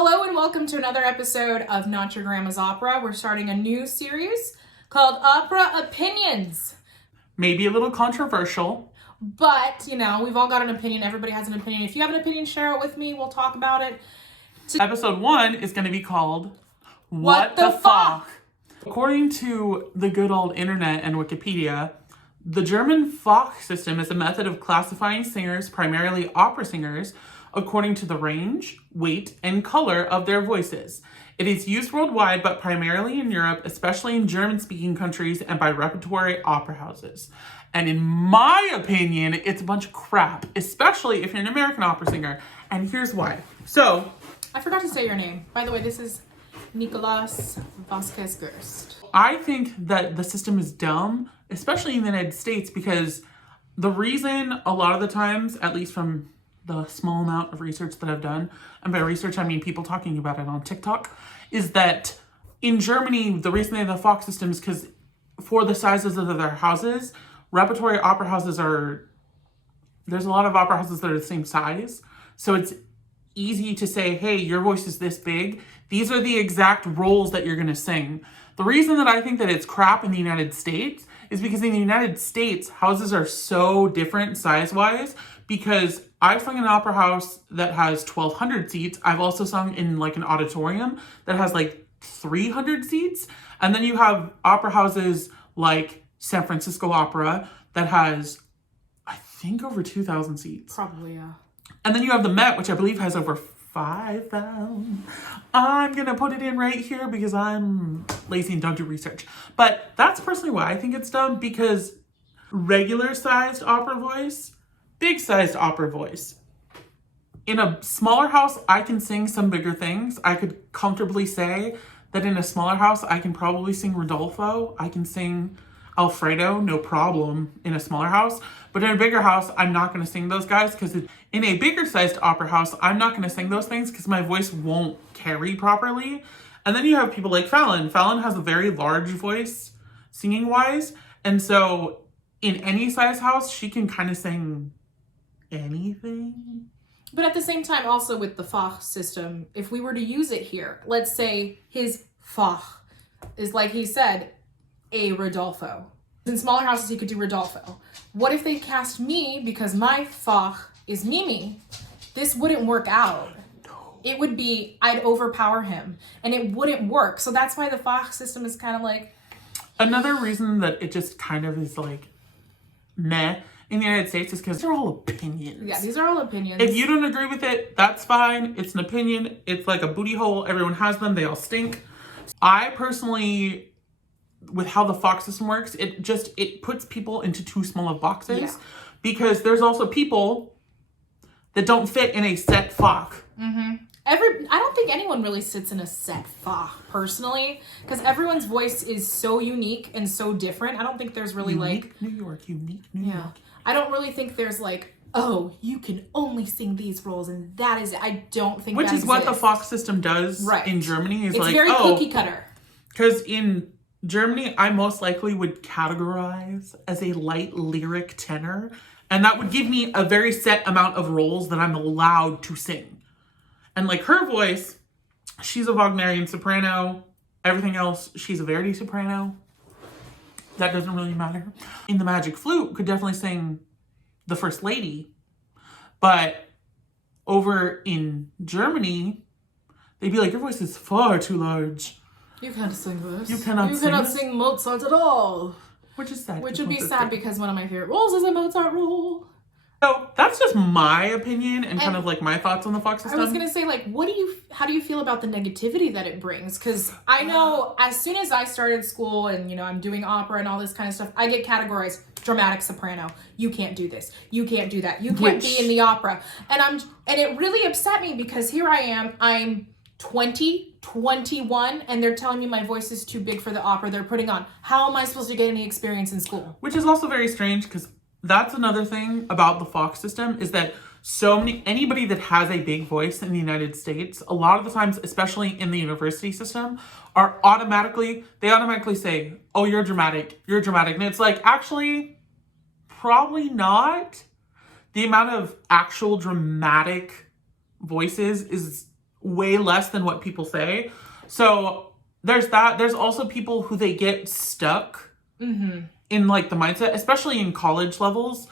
Hello and welcome to another episode of Not Your Grandma's Opera. We're starting a new series called Opera Opinions. Maybe a little controversial. But, you know, we've all got an opinion. Everybody has an opinion. If you have an opinion, share it with me. We'll talk about it. Episode 1 is going to be called What the Fach? According to the good old internet and Wikipedia, the German Fach System is a method of classifying singers, primarily opera singers, according to the range, weight, and color of their voices. It is used worldwide, but primarily in Europe, especially in German-speaking countries and by repertory opera houses. And in my opinion, it's a bunch of crap, especially if you're an American opera singer. And here's why. So, I forgot to say your name. By the way, this is Nicolas Vasquez-Gerst. I think that the system is dumb, especially in the United States, because the reason a lot of the times, at least from the small amount of research that I've done, and by research I mean people talking about it on TikTok, is that in Germany, the reason they have the Fach system is because for the sizes of their houses, repertory opera houses there's a lot of opera houses that are the same size. So it's easy to say, hey, your voice is this big. These are the exact roles that you're going to sing. The reason that I think that it's crap in the United States is because in the United States, houses are so different size-wise, because I've sung in an opera house that has 1,200 seats. I've also sung in like an auditorium that has like 300 seats. And then you have opera houses like San Francisco Opera that has, I think, over 2,000 seats. Probably, yeah. And then you have the Met, which I believe has over 5,000. I'm going to put it in right here because I'm lazy and don't do research. But that's personally why I think it's dumb, because regular-sized opera voice, big-sized opera voice. In a smaller house, I can sing some bigger things. I could comfortably say that in a smaller house, I can probably sing Rodolfo. I can sing Alfredo, no problem, in a smaller house. But in a bigger house, I'm not going to sing those guys, because in a bigger-sized opera house, I'm not going to sing those things because my voice won't carry properly. And then you have people like Fallon. Fallon has a very large voice, singing-wise. And so in any size house, she can kind of sing anything. But at the same time, also with the Fach system, if we were to use it here, let's say his Fach is, like he said, a Rodolfo. In smaller houses, he could do Rodolfo. What if they cast me because my Fach is Mimi? This wouldn't work out. It would be, I'd overpower him, and it wouldn't work. So that's why the Fach system is kind of like... Another reason that it just kind of is like meh in the United States is because they're all opinions. Yeah, these are all opinions. If you don't agree with it, that's fine. It's an opinion. It's like a booty hole. Everyone has them. They all stink. I personally, with how the Fach system works, it puts people into too small of boxes. Yeah. Because there's also people that don't fit in a set Fach. Mm-hmm. I don't think anyone really sits in a set Fach, personally, because everyone's voice is so unique and so different. I don't think there's really unique New York. I don't really think there's like, oh, you can only sing these roles and that is it. I don't think Which that is what the Fach system does in Germany. It's like, very cookie cutter. Because in Germany, I most likely would categorize as a light lyric tenor, and that would give me a very set amount of roles that I'm allowed to sing. And like her voice, she's a Wagnerian soprano. Everything else, she's a Verdi soprano. That doesn't really matter. In the Magic Flute, could definitely sing the First Lady. But over in Germany, they'd be like, your voice is far too large. You can't sing this. You cannot sing Mozart at all. Which is sad. Which would be sad because one of my favorite roles is a Mozart role. So that's just my opinion and kind of like my thoughts on the Fach system. I was gonna say, like, how do you feel about the negativity that it brings? Because I know as soon as I started school and, you know, I'm doing opera and all this kind of stuff, I get categorized dramatic soprano. You can't do this. You can't do that. You can't be in the opera. And it really upset me because here I am. I'm 20, 21, and they're telling me my voice is too big for the opera they're putting on. How am I supposed to get any experience in school? Which is also very strange, because that's another thing about the Fach system, is that anybody that has a big voice in the United States, a lot of the times, especially in the university system, they automatically say, oh, you're dramatic. And it's like, actually, probably not. The amount of actual dramatic voices is way less than what people say. So there's that. There's also people who they get stuck in like the mindset, especially in college levels,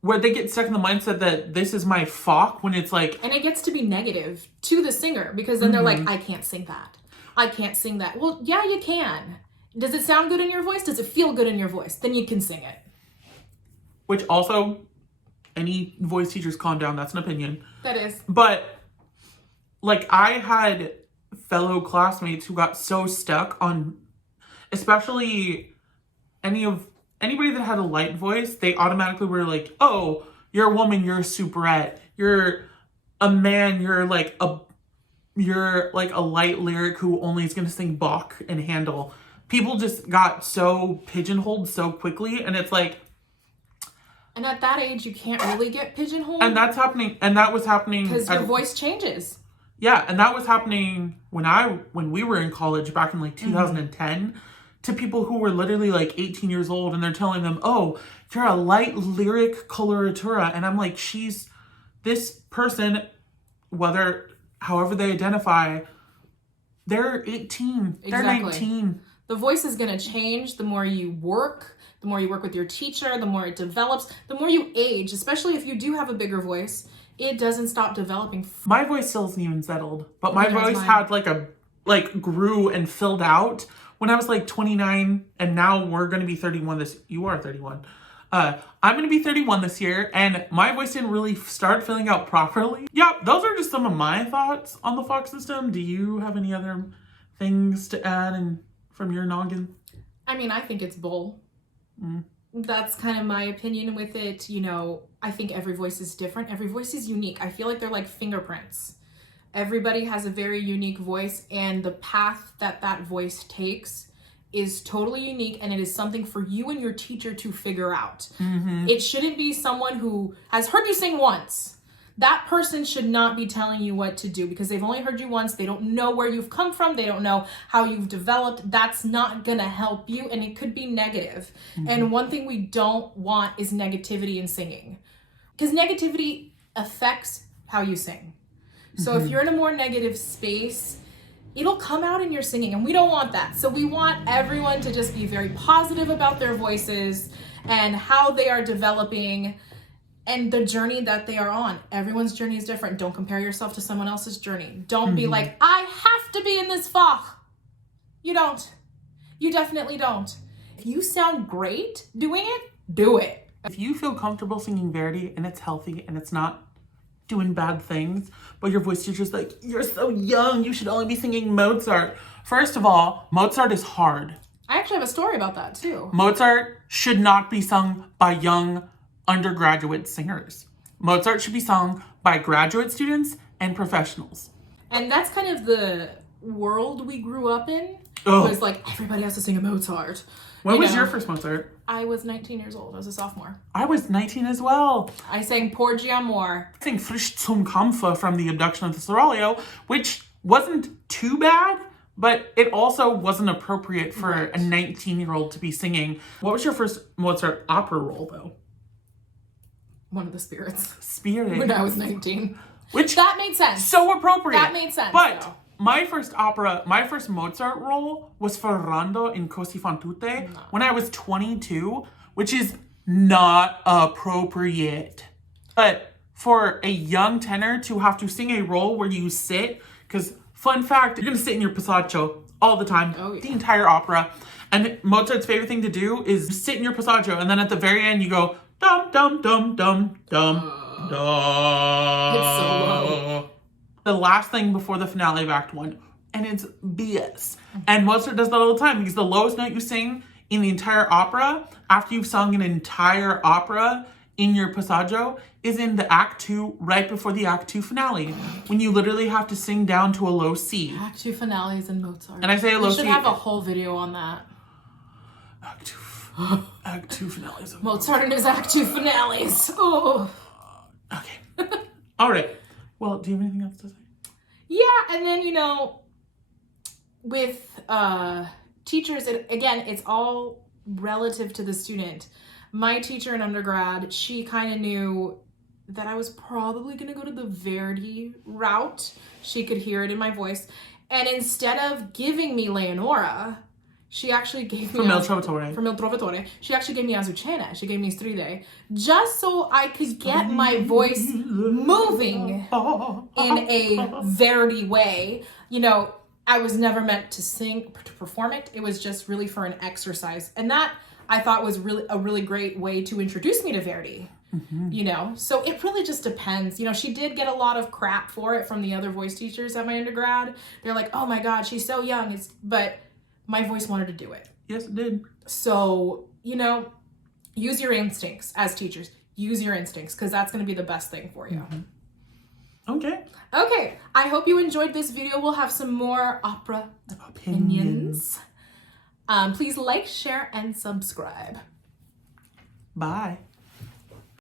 where they get stuck in the mindset that this is my Fach, when it's like... And it gets to be negative to the singer, because then they're like, I can't sing that. I can't sing that. Well, yeah, you can. Does it sound good in your voice? Does it feel good in your voice? Then you can sing it. Which also, any voice teachers, calm down. That's an opinion. That is. But like, I had fellow classmates who got so stuck on, especially anybody that had a light voice, they automatically were like, oh, you're a woman, you're a soubrette. You're a man, you're like a light lyric who only is going to sing Bach and Handel. People just got so pigeonholed so quickly, and it's like... And at that age, you can't really get pigeonholed. And that's happening, and that was happening... Because your voice changes. Yeah, and that was happening when we were in college back in like 2010 to people who were literally like 18 years old, and they're telling them, oh, you're a light lyric coloratura. And I'm like, this person, however they identify, they're 18, they're 19. The voice is going to change the more you work, the more you work with your teacher, the more it develops, the more you age, especially if you do have a bigger voice, it doesn't stop developing. My voice still isn't even settled, but my voice had grew and filled out when I was like 29, and now we're going to be 31 you are 31. I'm going to be 31 this year, and my voice didn't really start filling out properly. Yeah, those are just some of my thoughts on the Fach system. Do you have any other things to add from your noggin? I mean, I think it's bull. That's kind of my opinion with it. You know, I think every voice is different. Every voice is unique. I feel like they're like fingerprints. Everybody has a very unique voice, and the path that voice takes is totally unique, and it is something for you and your teacher to figure out. It shouldn't be someone who has heard you sing once. That person should not be telling you what to do, because they've only heard you once. They don't know where you've come from. They don't know how you've developed. That's not gonna help you, and it could be negative. And one thing we don't want is negativity in singing, because negativity affects how you sing. So if you're in a more negative space, it'll come out in your singing, and we don't want that. So we want everyone to just be very positive about their voices and how they are developing and the journey that they are on. Everyone's journey is different. Don't compare yourself to someone else's journey. Don't be like, I have to be in this Fach. You don't. You definitely don't. If you sound great doing it, do it. If you feel comfortable singing Verdi and it's healthy and it's not doing bad things, but your voice teacher's like, you're so young, you should only be singing Mozart. First of all, Mozart is hard. I actually have a story about that too. Mozart should not be sung by young undergraduate singers. Mozart should be sung by graduate students and professionals. And that's kind of the world we grew up in. Oh. It was like, everybody has to sing a Mozart. When was your first Mozart? I was 19 years old. I was a sophomore. I was 19 as well. I sang Porgi Amor. I sang Frisch zum Kampfe from the Abduction of the Seraglio, which wasn't too bad, but it also wasn't appropriate for a 19-year-old to be singing. What was your first Mozart opera role, though? One of the Spirits. Spirit. When I was 19. Which that made sense. So appropriate. That made sense. But though. my first Mozart role was Ferrando in Così fan tutte when I was 22, which is not appropriate. But for a young tenor to have to sing a role where you sit, because fun fact, you're going to sit in your passaggio all the time, the entire opera. And Mozart's favorite thing to do is sit in your passaggio, and then at the very end you go, dum, dum, dum, dum, dum, dum. It's so low. The last thing before the finale of Act 1, and it's BS. And Mozart does that all the time, because the lowest note you sing in the entire opera, after you've sung an entire opera in your passaggio, is in the Act 2, right before the Act 2 finale, when you literally have to sing down to a low C. Act 2 finales in Mozart. And I say a low C. We should have a whole video on that. Act 2 finales. Mozart and his Act 2 finales. Oh. Okay. All right. Well, do you have anything else to say? Yeah, and then, with teachers, it's all relative to the student. My teacher in undergrad, she kind of knew that I was probably going to go to the Verdi route. She could hear it in my voice. And instead of giving me Leonora, she actually gave me... From Il Trovatore. From Il Trovatore. She actually gave me Azucena. She gave me Stride. Just so I could get my voice moving in a Verdi way. You know, I was never meant to sing, to perform it. It was just really for an exercise. And that, I thought, was really a really great way to introduce me to Verdi. Mm-hmm. You know, so it really just depends. You know, she did get a lot of crap for it from the other voice teachers at my undergrad. They're like, oh my God, she's so young. But my voice wanted to do it. Yes, it did. So, you know, use your instincts as teachers. Use your instincts, because that's going to be the best thing for you. Mm-hmm. Okay. Okay, I hope you enjoyed this video. We'll have some more opera opinions. Please like, share, and subscribe. Bye.